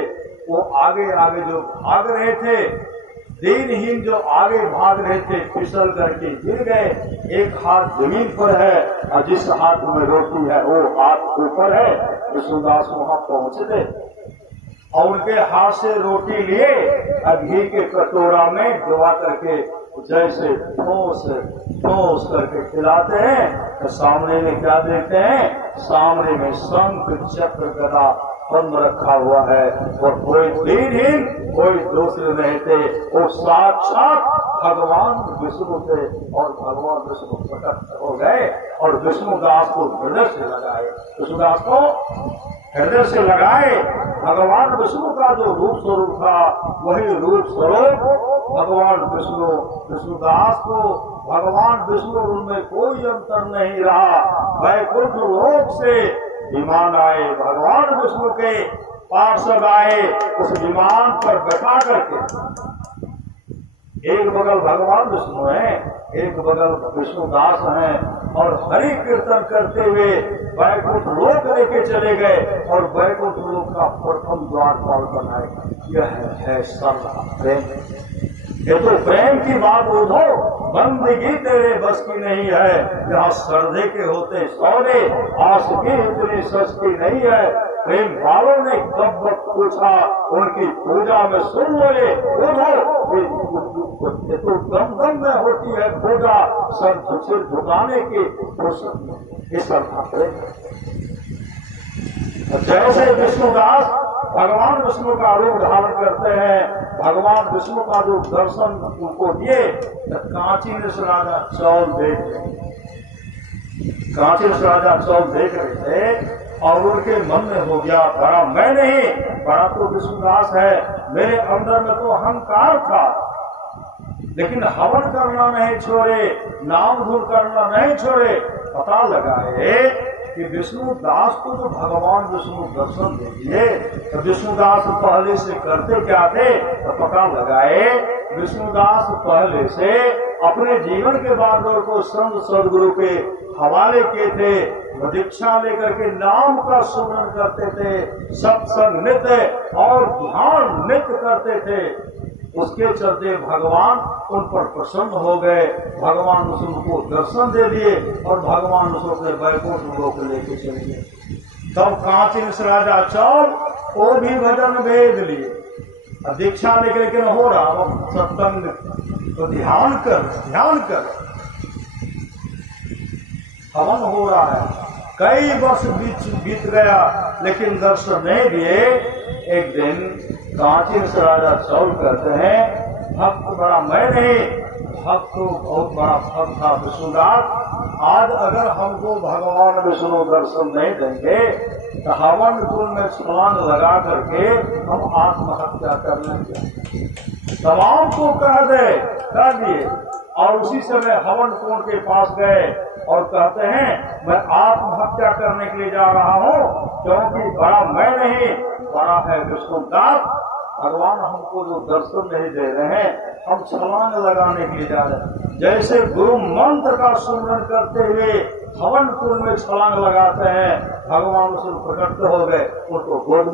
वो आगे आगे जो भाग रहे थे, दीनहीन जो आगे भाग रहे थे फिसल करके गिर गए। एक हाथ जमीन पर है और जिस हाथ में रोटी है वो हाथ ऊपर है। विष्णुदास वहां पहुंचे और उनके हाथ से रोटी लिए और घी के कटोरा में डुबा करके जैसे ठोस करके खिलाते हैं तो सामने में क्या देखते हैं? सामने में शंख चक्र गदा बंद रखा हुआ है और कोई दीनहीन कोई दूसरे नहीं थे, वो साक्षात भगवान विष्णु थे और भगवान विष्णु प्रकट हो गए और विष्णुदास को हृदय से लगाए। विष्णुदास को हृदय से लगाए। भगवान विष्णु का जो रूप स्वरूप था वही रूप स्वरूप भगवान विष्णु, विष्णुदास को भगवान विष्णु उनमें कोई अंतर नहीं रहा। वैकुंठ लोक से विमान आए, भगवान विष्णु के पार्षद आए, उस विमान पर बैठा करके एक बगल भगवान विष्णु हैं, एक बगल विष्णुदास हैं, और हरि कीर्तन करते हुए वैकुंठ लोक लेके चले गए और वैकुंठ लोक का प्रथम द्वारपाल बनाए। यह है श्रद्धा प्रेम। ये तो प्रेम की बात उठो, बंदगी तेरे बस की नहीं है। यहाँ श्रद्धे के होते सौदे, आशिकी इतनी सस्ती नहीं है। प्रेम वालों ने कब वक्त पूछा, उनकी पूजा में सुन बोले उठो। ये तो दम दम में होती है पूजा, सिर झुकाने की फुर्सत में। ये श्रद्धा प्रेम। जैसे विष्णुदास भगवान विष्णु का रूप धारण करते हैं, भगवान विष्णु का जो दर्शन उनको दिए, तो कांची मिश्र राजा चौल देख रहे, कांची मिश्र राजा चौल देख रहे थे और उनके मन में हो गया, बड़ा मैं नहीं, बड़ा तो विष्णुदास है। मेरे अंदर में तो अहंकार था, लेकिन हवन करना नहीं छोड़े, नाम धूम करना नहीं छोड़े। पता लगाए कि विष्णुदास को तो भगवान विष्णु दर्शन दे दिए, तो विष्णुदास पहले से करते क्या थे, तो पता लगाए विष्णुदास पहले से अपने जीवन के बादलों को संत सदगुरु के हवाले किए थे। वो दीक्षा लेकर के नाम का सुमरण करते थे, सत्संग नित्य और ध्यान नित्य करते थे। उसके चलते भगवान उन पर प्रसन्न हो गए, भगवान विष्णु को दर्शन दे दिए और भगवान विष्णु अपने वैकुंठ लोक लेके चले गए। तब कांची मिश्र राजा चौल वो भी भजन भेद लिए, दीक्षा लेकर के हो रहा सत्संग, तो ध्यान कर हवन हो रहा है। कई वर्ष बीत गया लेकिन दर्शन नहीं दिए। एक दिन कांची मिश्र राजा चौल कहते हैं, भक्त बड़ा मैं नहीं, भक्त तो बहुत बड़ा भक्त था विष्णुदास। आज अगर हमको भगवान विष्णु दर्शन नहीं देंगे तो हवन कुंड में छलांग लगा करके हम आत्महत्या कर लेंगे। तमाम को कह दिए और उसी समय हवन कुंड के पास गए और कहते हैं, मैं आत्महत्या करने के लिए जा रहा हूँ, क्योंकि बड़ा मैं नहीं, बड़ा है विष्णुदास। भगवान हमको जो दर्शन नहीं दे रहे हैं, हम छलांग लगाने के लिए जा रहे हैं। जैसे गुरु मंत्र का सुमरण करते हुए हवन कुंड में छलांग लगाते हैं, भगवान उसमें प्रकट हो गए, उनको गोद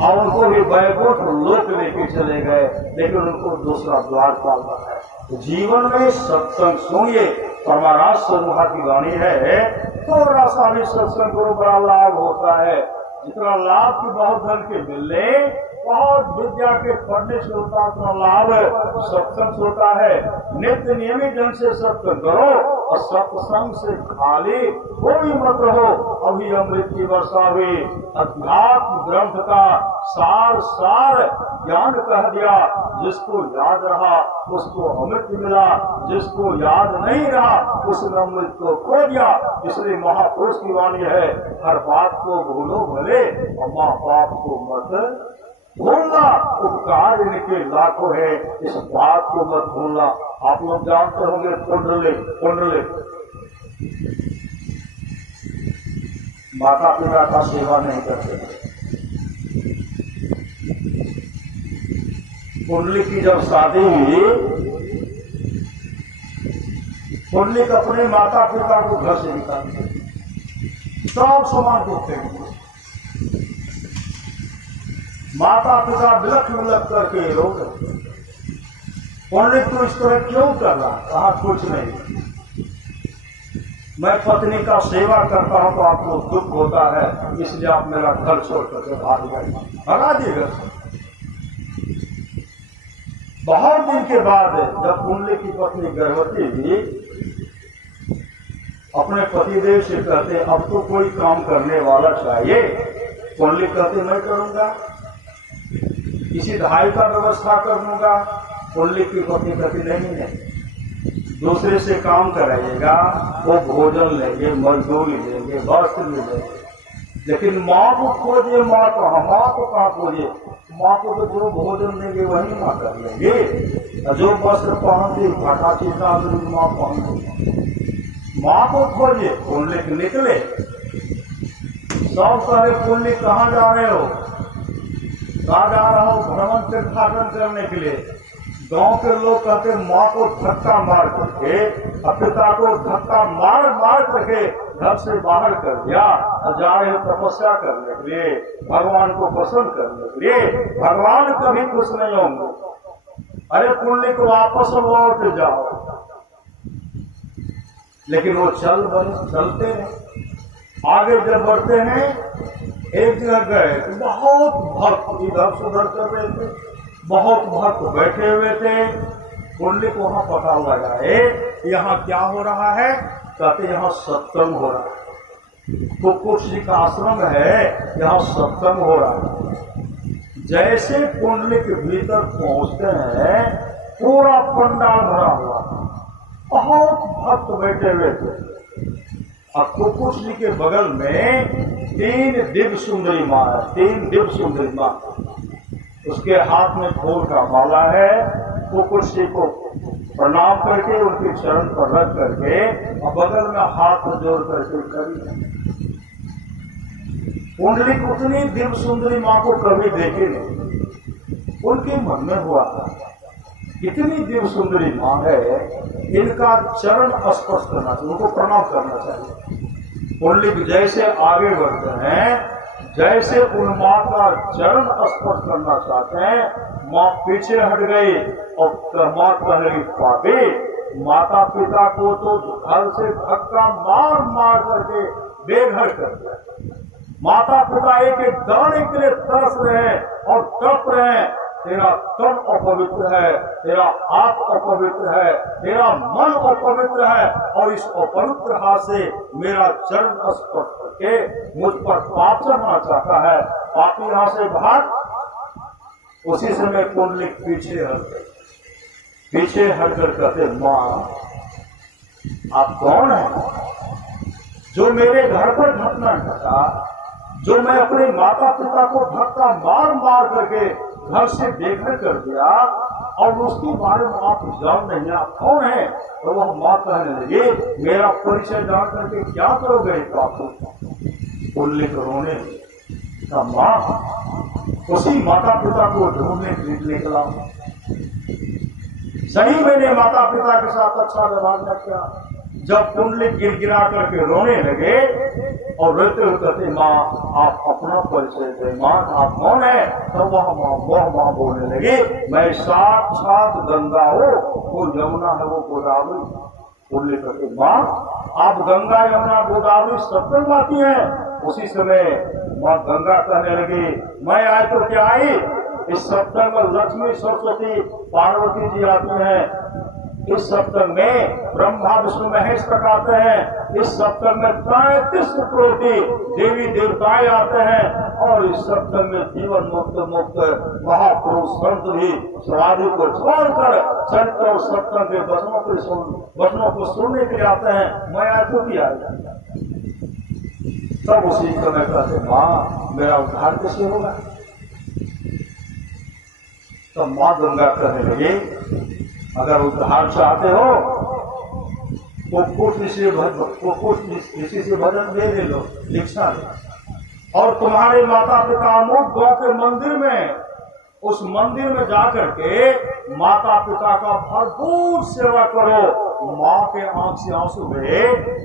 और उनको भी वैकुंठ लोक लेके चले गए। लेकिन उनको दूसरा द्वार पाल रहा है। जीवन में सत्संग सुनिए, हमारा समूह की वाणी है, थोड़ा सा भी सत्संग करो, बड़ा लाभ होता है। जितना लाभ की बहुत धन के मिलने, बहुत विद्या के पढ़ने से होता है, उतना लाभ सत्संग से होता है। नित्य नियमित ढंग से सत्संग करो और सत्संग से खाली कोई मत रहो। अभी अमृत की वर्षा हुई, अध्यात्म ग्रंथ का सार ज्ञान कह दिया। जिसको याद रहा उसको अमृत मिला, जिसको याद नहीं रहा उसने अमृत को खो दिया। इसलिए महापुरुष की वाणी है, हर बात को भूलो भले और माँ बाप को मत भूलना। उपकार इनके लाखों है, इस बात को मत भूलना। आप लोग जानते होंगे कुंडले माता पिता का सेवा नहीं करते। कुंडली की जब शादी हुई, कुंडली अपने माता पिता को घर से निकाल सब सामान को फेंक दिया। माता पिता बिलख करके रो गए। पंडित तो इस तरह क्यों कर रहा? कहा कुछ नहीं, मैं पत्नी का सेवा करता हूं तो आपको दुख होता है, इसलिए आप मेरा घर छोड़ करके भाग गए। भगा दिए। बहुत दिन के बाद जब कुंडली की पत्नी गर्भवती हुई, अपने पतिदेव से कहते अब तो कोई काम करने वाला चाहिए। कुंडली कहते मैं करूंगा, किसी दहाई का व्यवस्था कर दूंगा। कुंडली की पत्नी कहती नहीं, दूसरे से काम कराइएगा, वो भोजन लेंगे, मजदूरी लेंगे, वस्त्र लेंगे, लेकिन माँ को खोजिए। माँ को कहाँ खोजिए? माँ को तो जो भोजन देंगे वही माँ कर लेंगे, जो वस्त्र पहनती घाटा चीजा माँ पहन। माँ को खोजिए। कुंडली निकले, सब सारे कुंडली कहाँ जा रहे हो? कहाँ जा रहा हो? भ्रमण तीर्थाटन करने के लिए। गांव के लोग कहते माँ को धक्का मार करके और पिता को धक्का मार मार करके घर से बाहर कर दिया और जा रहे तपस्या करने के लिए, भगवान को पसंद करने के लिए। भगवान कभी खुश नहीं होंगे। अरे पुण्य को वापस लौट जाओ, लेकिन वो चलते हैं, आगे जब बढ़ते हैं। एक जगह गए, बहुत भक्त इधर से उधर कर रहे थे, बहुत भक्त बैठे हुए थे। पुण्य को वहां पता लगाए यहाँ क्या हो रहा है, कहते यहाँ सत्संग हो रहा है। तो कुर्सी का आश्रम है, यहाँ सत्संग हो रहा है। जैसे कुंडली के भीतर पहुंचते हैं, पूरा पंडाल भरा हुआ, बहुत भक्त बैठे हुए थे। और कुकुशली के बगल में 3 दिव्य सुंदरी माँ है, 3 दिव्य सुंदरी माँ। उसके हाथ में फूल का माला है। कुकुशली को प्रणाम करके उनके चरण पर रख करके और बगल में हाथ जोड़ करके करी। कुंडली उतनी दिव्य सुंदरी माँ को कभी देखे नहीं। उनके मन में हुआ कितनी दिव्य सुंदरी माँ है, इनका चरण स्पर्श करना चाहिए, उनको प्रणाम करना चाहिए। कुंडली जैसे आगे बढ़ते हैं, जैसे उन माँ का चरण स्पर्श करना चाहते हैं, माँ पीछे हट गई और माँ कहने पापी, माता पिता को तो घर से धक्का मार मार करके बेघर कर दिया। माता पिता एक एक दाने के लिए तरस रहे हैं और तड़प रहे हैं। तेरा तन अपवित्र है, तेरा हाथ अपवित्र है, तेरा मन अपवित्र है, और इस अपवित्र हाथ से मेरा चरण स्पर्श करके मुझ पर पाप चढ़ना चाहता है। पापी यहाँ से भाग। उसी समय कुंडली पीछे हटकर कहते, माँ आप कौन है जो मेरे घर पर घटना घटा, जो मैं अपने माता पिता को धक्का मार मार करके घर से बेघर कर दिया, और उसके बारे में आप जान नहीं, आप कौन है? तो वह माँ कहने लगे, मेरा परिचय जान करके क्या करोगे? आपको कुंडली रोने का माँ उसी माता पिता को ढूंढने निकला। सही मैंने माता पिता के साथ अच्छा व्यवहार न किया। जब कुंडली गिरगिरा करके रोने लगे और रोते हुए कहते, माँ आप अपना परिचय दे, माँ आप कौन है? तो वह माँ बोलने लगे, मैं साक्षात गंगा हो, वो यमुना है वो गोदावरी। कुंडली कहते, माँ आप गंगा यमुना गोदावरी सब तक आती है। उसी समय माँ गंगा कहने लगी, मैं आए तो क्या आई, इस सप्ताह में लक्ष्मी सरस्वती पार्वती जी आती हैं। इस सप्ताह में ब्रह्मा विष्णु महेश तक आते हैं। इस सप्ताह में 33 करोड़ देवी देवताएं आते हैं, और इस सप्ताह में जीवन मुक्त महापुरुष संत भी समाधि को छोड़कर चरित्र और सप्ताह के वचनों को सुनने के लिए आते हैं। मैं आज तो भी आया। तब उसी समय कहते, माँ मेरा उद्धार कैसे होगा? तब माँ गंगा कहने लगे, अगर उद्धार चाहते हो तो कुछ किसी से भजन दे लो, दीक्षा लो, और तुम्हारे माता पिता अमुक गांव के मंदिर में, उस मंदिर में जाकर के माता पिता का भरपूर सेवा करो। माँ के आंख से आंसू बहे,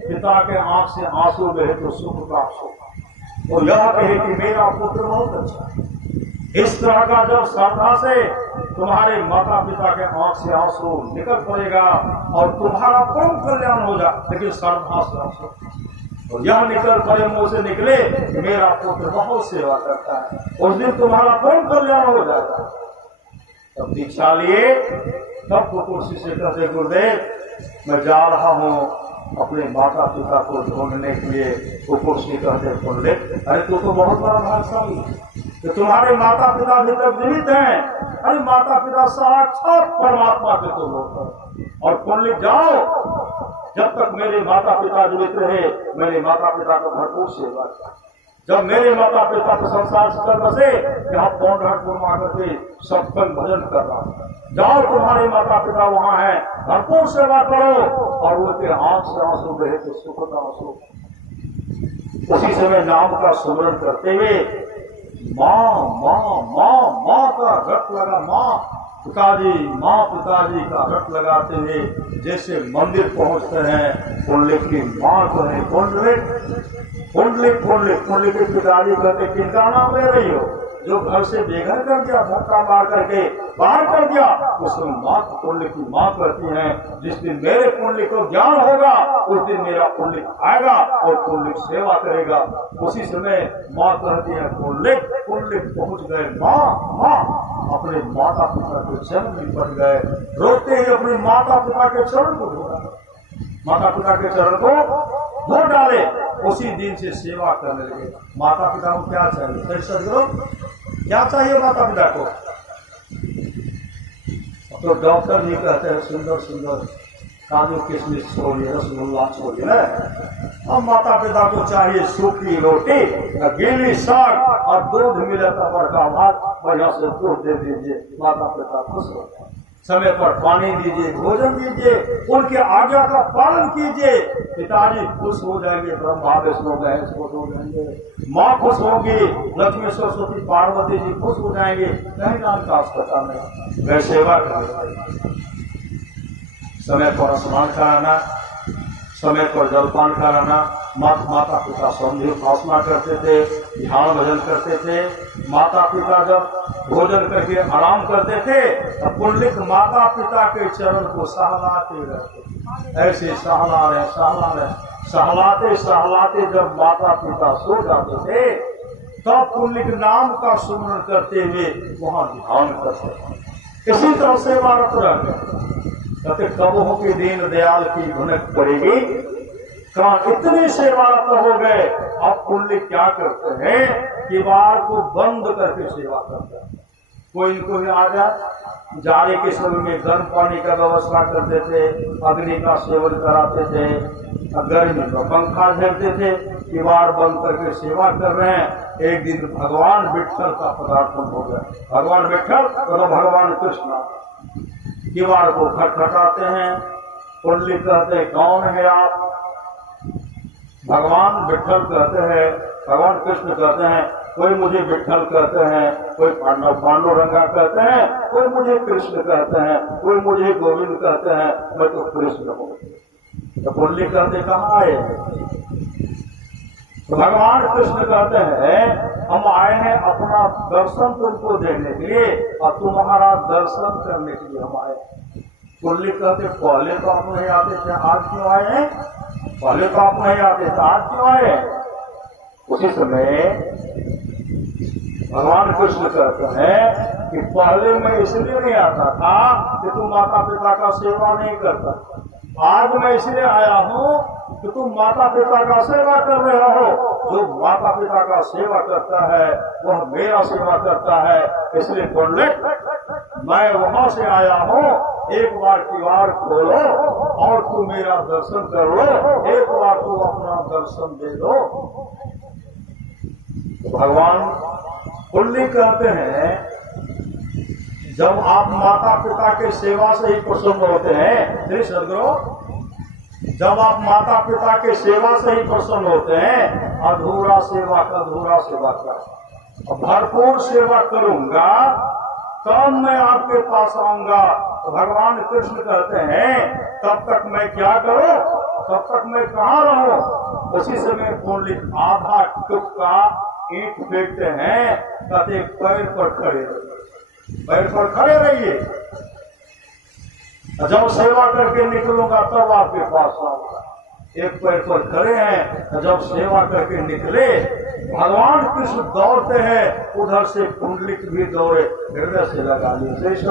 पिता के आंख से आंसू बहे तो सुख प्राप्त होगा। और यह कहे कि मेरा पुत्र बहुत अच्छा है। इस तरह का जब श्रद्धा से तुम्हारे माता पिता के आंख से आंसू निकल पड़ेगा और तुम्हारा परम कल्याण हो जाए, लेकिन श्रद्धा से आंसू और यह निकल पड़े मुंह से निकले, मेरा पुत्र बहुत सेवा करता है, उस दिन तुम्हारा परम कल्याण हो जाएगा। तब दीक्षा लिए, तब कुकुरसी से कहते, गुरुदेव मैं जा रहा हूँ अपने माता पिता को ढूंढने के लिए। कुकुरसी कहते, कुंडली अरे तू तो बहुत बड़ा भाग्यशाली है, तो तुम्हारे माता पिता भी तक जीवित हैं। अरे माता पिता साक्षात परमात्मा के तो लोग। और कुंडली जाओ, जब तक मेरे माता पिता जीवित रहे मेरे माता पिता को भरपूर सेवा किया। जब मेरे माता पिता को संसार से चल बसे, यहाँ पौंडहटपुर में आकर के सत्संग भजन कर रहा हूँ। जाओ तुम्हारे माता पिता वहाँ हैं, भरपूर सेवा करो, और उनके आंख से आंसू बहे तो सुख का आंसू। उसी समय नाम का सुमरन करते हुए माँ माँ माँ माँ का रट लगा, माँ पिताजी माँ पिताजी का रट लगाते हुए जैसे मंदिर पहुंचते हैं, पुंडलिक की माँ को है पुंडलिक पुंडलिक पुंडलिक पुंडलिक के पिताजी कहते किनका नाम ले रही हो? जो घर से बेघर कर दिया, धक्का मार करके बाहर कर दिया, उसको माँ पुंडलिक की माँ कहती है। जिस दिन मेरे पुंडलिक को ज्ञान होगा उस दिन मेरा पुंडलिक आएगा और पुंडलिक सेवा करेगा। उसी समय माँ कहती है पुंडलिक पुंडलिक पहुंच गए माँ माँ, अपने माता पिता के चरण में पड़ गए, रोते ही अपने माता पिता के चरण को धो डाले, माता पिता के चरण को धो डाले। उसी दिन से सेवा करने लगे। माता पिता को क्या चाहिए? फिर सदगुरु क्या चाहिए माता पिता को? तो डॉक्टर भी कहते हैं सुंदर सुंदर काजू किशमिश छोड़िए, रसगुल्ला छोड़िए। अब माता पिता को चाहिए सूखी रोटी, गीली साग और दूध मिले तो बड़का भात, बढ़िया से दूध दे दीजिए, माता पिता खुश हो जाए। समय पर पानी दीजिए, भोजन दीजिए, उनके आज्ञा का पालन कीजिए, पिताजी खुश हो जाएंगे, ब्रह्मा विष्णु महेश खुश हो जाएंगे, माँ खुश होगी, लक्ष्मी सरस्वती पार्वती जी खुश हो जाएंगे। कहीं नाम का अस्पताल में वह सेवा करें। समय पर स्नान कराना, समय पर जलपान कराना। माता पिता संधि उपासना करते थे, ध्यान भजन करते थे। माता पिता जब भोजन करके आराम करते थे तो पुंडलिक माता पिता के चरण को सहलाते रहते, ऐसे सहलाते सहलाते जब माता पिता सो जाते थे तब पुंडलिक नाम का सुमरण करते हुए वहां ध्यान करते। इसी तरह से भारत रह गए। कहते कब हो कि दीन दयाल की भुनक पड़ेगी, कहा इतने सेवारत हो गए। अब पुंडलिक क्या करते हैं, किवाड़ को बंद करके सेवा करते हैं। कोई आ जाए, जाड़े के समय में गर्म पानी का व्यवस्था करते थे, अग्नि का सेवन कराते थे, गर्मी में पंखा झेलते थे, किवाड़ बंद करके सेवा कर रहे हैं। एक दिन भगवान विट्ठल का पदार्पण हो गया। भगवान विट्ठल तो भगवान कृष्ण किवाड़ को खटखटाते हैं। पुंडलिक कहते हैं कौन है आप? भगवान विट्ठल कहते हैं, भगवान कृष्ण कहते हैं कोई मुझे विट्ठल कहते हैं, कोई पांडुरंगा कहते हैं, कोई मुझे कृष्ण कहते हैं, कोई मुझे गोविंद कहते हैं, मैं तो कृष्ण हूँ। तो पुंडलिक कहते कहाँ आए? तो भगवान कृष्ण कहते हैं हम आए हैं अपना दर्शन तुमको देने के लिए और तुम्हारा दर्शन करने के लिए हम आए। पुंडलिक कहते पहले तो आप नहीं आते थे, आज क्यों आए हैं? पहले तो आप नहीं आते थे, आज क्यों आए? उसी समय भगवान कृष्ण कहते हैं कि पहले मैं इसलिए नहीं आता था कि तुम माता पिता का सेवा नहीं करता, आज मैं इसलिए आया हूँ कि तुम माता पिता का सेवा कर रहे हो। जो माता पिता का सेवा करता है वह मेरा सेवा करता है। इसलिए पुंडलिक मैं वहां से आया हूँ, एक बार किवाड़ खोलो और तू मेरा दर्शन कर लो, एक बार तू अपना दर्शन दे दो। तो भगवान पुंडलिक कहते हैं जब आप माता पिता के सेवा से ही प्रसन्न होते हैं, श्री सदगुरु जब आप माता पिता के सेवा से ही प्रसन्न होते हैं, अधूरा सेवा का अधूरा सेवा कर, भरपूर सेवा करूंगा तब मैं आपके पास आऊंगा। तो भगवान कृष्ण कहते हैं तब तक मैं क्या करूं, तब तक मैं कहाँ रहूं? उसी समय पुंडलिक आधा टुकड़ा ईंट फेंकते हैं, कहते पैर पर खड़े रहिए, पैर पर खड़े रहिए, जब सेवा करके निकलूंगा तब आपके पास आऊंगा। एक पैर पर खड़े हैं, जब सेवा करके निकले भगवान कृष्ण दौड़ते हैं, उधर से पुंडलिक भी दौड़े, हृदय से लगा लिए। श्रेष्ठ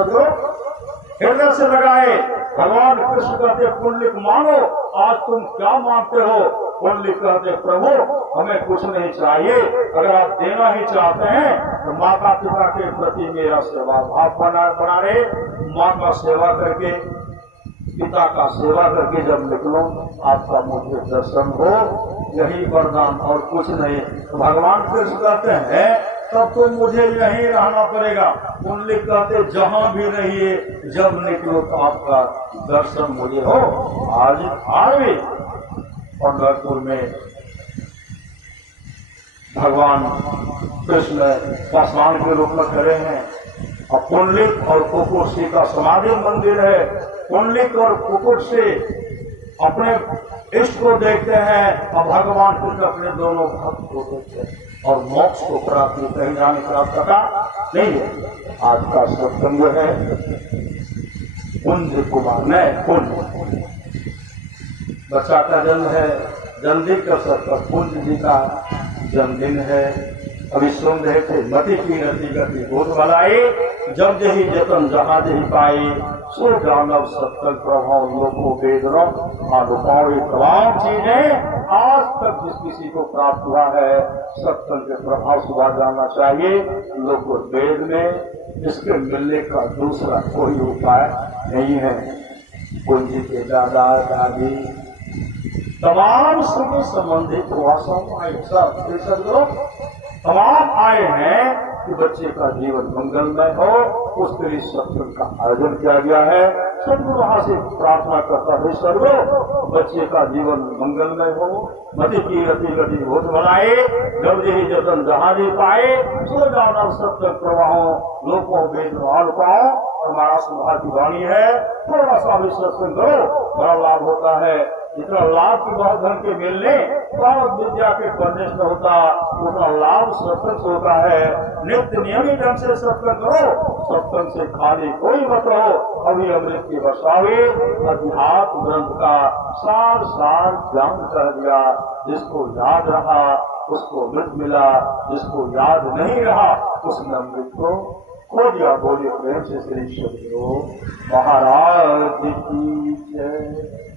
हृदय से लगाए। भगवान कृष्ण कहते पुंडलिक मानो, आज तुम क्या मांगते हो? पुंडलिक कहते प्रभु हमें कुछ नहीं चाहिए, अगर आप देना ही चाहते हैं तो माता पिता के प्रति मेरा सेवा भाव बना रहे। माँ का सेवा करके, पिता का सेवा करके जब निकलो आपका मुझे दर्शन हो, यही वरदान और कुछ नहीं। तो भगवान कृष्ण कहते हैं तब तो मुझे यहीं रहना पड़ेगा। पुंडलिक कहते जहां भी रहिए, जब निकलो तो आपका दर्शन मुझे हो। आज भी पंढरपुर में भगवान कृष्ण पासवान के रूप में खड़े हैं अब पुंडलिक और कुकुटसी का समाधि मंदिर है। पुंडलिक और कुकुटसी अपने इष्ट को देखते हैं और भगवान कृष्ण अपने दोनों भक्त को देखते हैं और मोक्ष को प्राप्ति कहीं जाने का पता नहीं है। आज का सत्संग है कुंज कुमार न कुंज, बच्चा का जन्म है, जन्मदिन का सत्संग कुंज जी का जन्मदिन है। अभी सुन रहे थे मति की रति गति भूत भलाई, जब जही जतन जहां जही पाई, सो जानव सत्संग प्रभाव लोगों वेद अनुपाव तमाम चीजें आज तक जिस किसी को प्राप्त हुआ है सत्संग के प्रभाव सुबह जानना चाहिए। लोगों वेद में इसके मिलने का दूसरा कोई उपाय नहीं है। कुंज के दादा दादी तमाम सभी संबंधित सदगुरु तमाम आए हैं कि बच्चे का जीवन मंगलमय हो, उसके लिए सत्संग का आयोजन किया गया है। सदगुरु वहां से प्रार्थना करता है, सदगुरु बच्चे का जीवन मंगलमय हो, मति की रति गति भूत बनाए, जब ही जतन जहां जी पाए, सो जाना सत्संग प्रवाहो लोगों वेद पाओ। और हमारा सुबह की वाणी है, थोड़ा सा भी सत्संग करो, बड़ा लाभ होता है। जितना लाभ की बहुत धन के मिलने बहुत विद्या के प्रदेश में होता, उतना लाभ सत्संग से होता है। नित्य नियमित ढंग से सत्संग करो, सत्संग से खाली कोई मत रहो। अभी अमृत की बसावे अध्यात्म ग्रंथ का सार सार ज्ञान कर दिया। जिसको याद रहा उसको अमृत मिला, जिसको याद नहीं रहा उसने अमृत को खो दिया। बोलिए प्रेम से श्री सदगुरु महाराज की जय।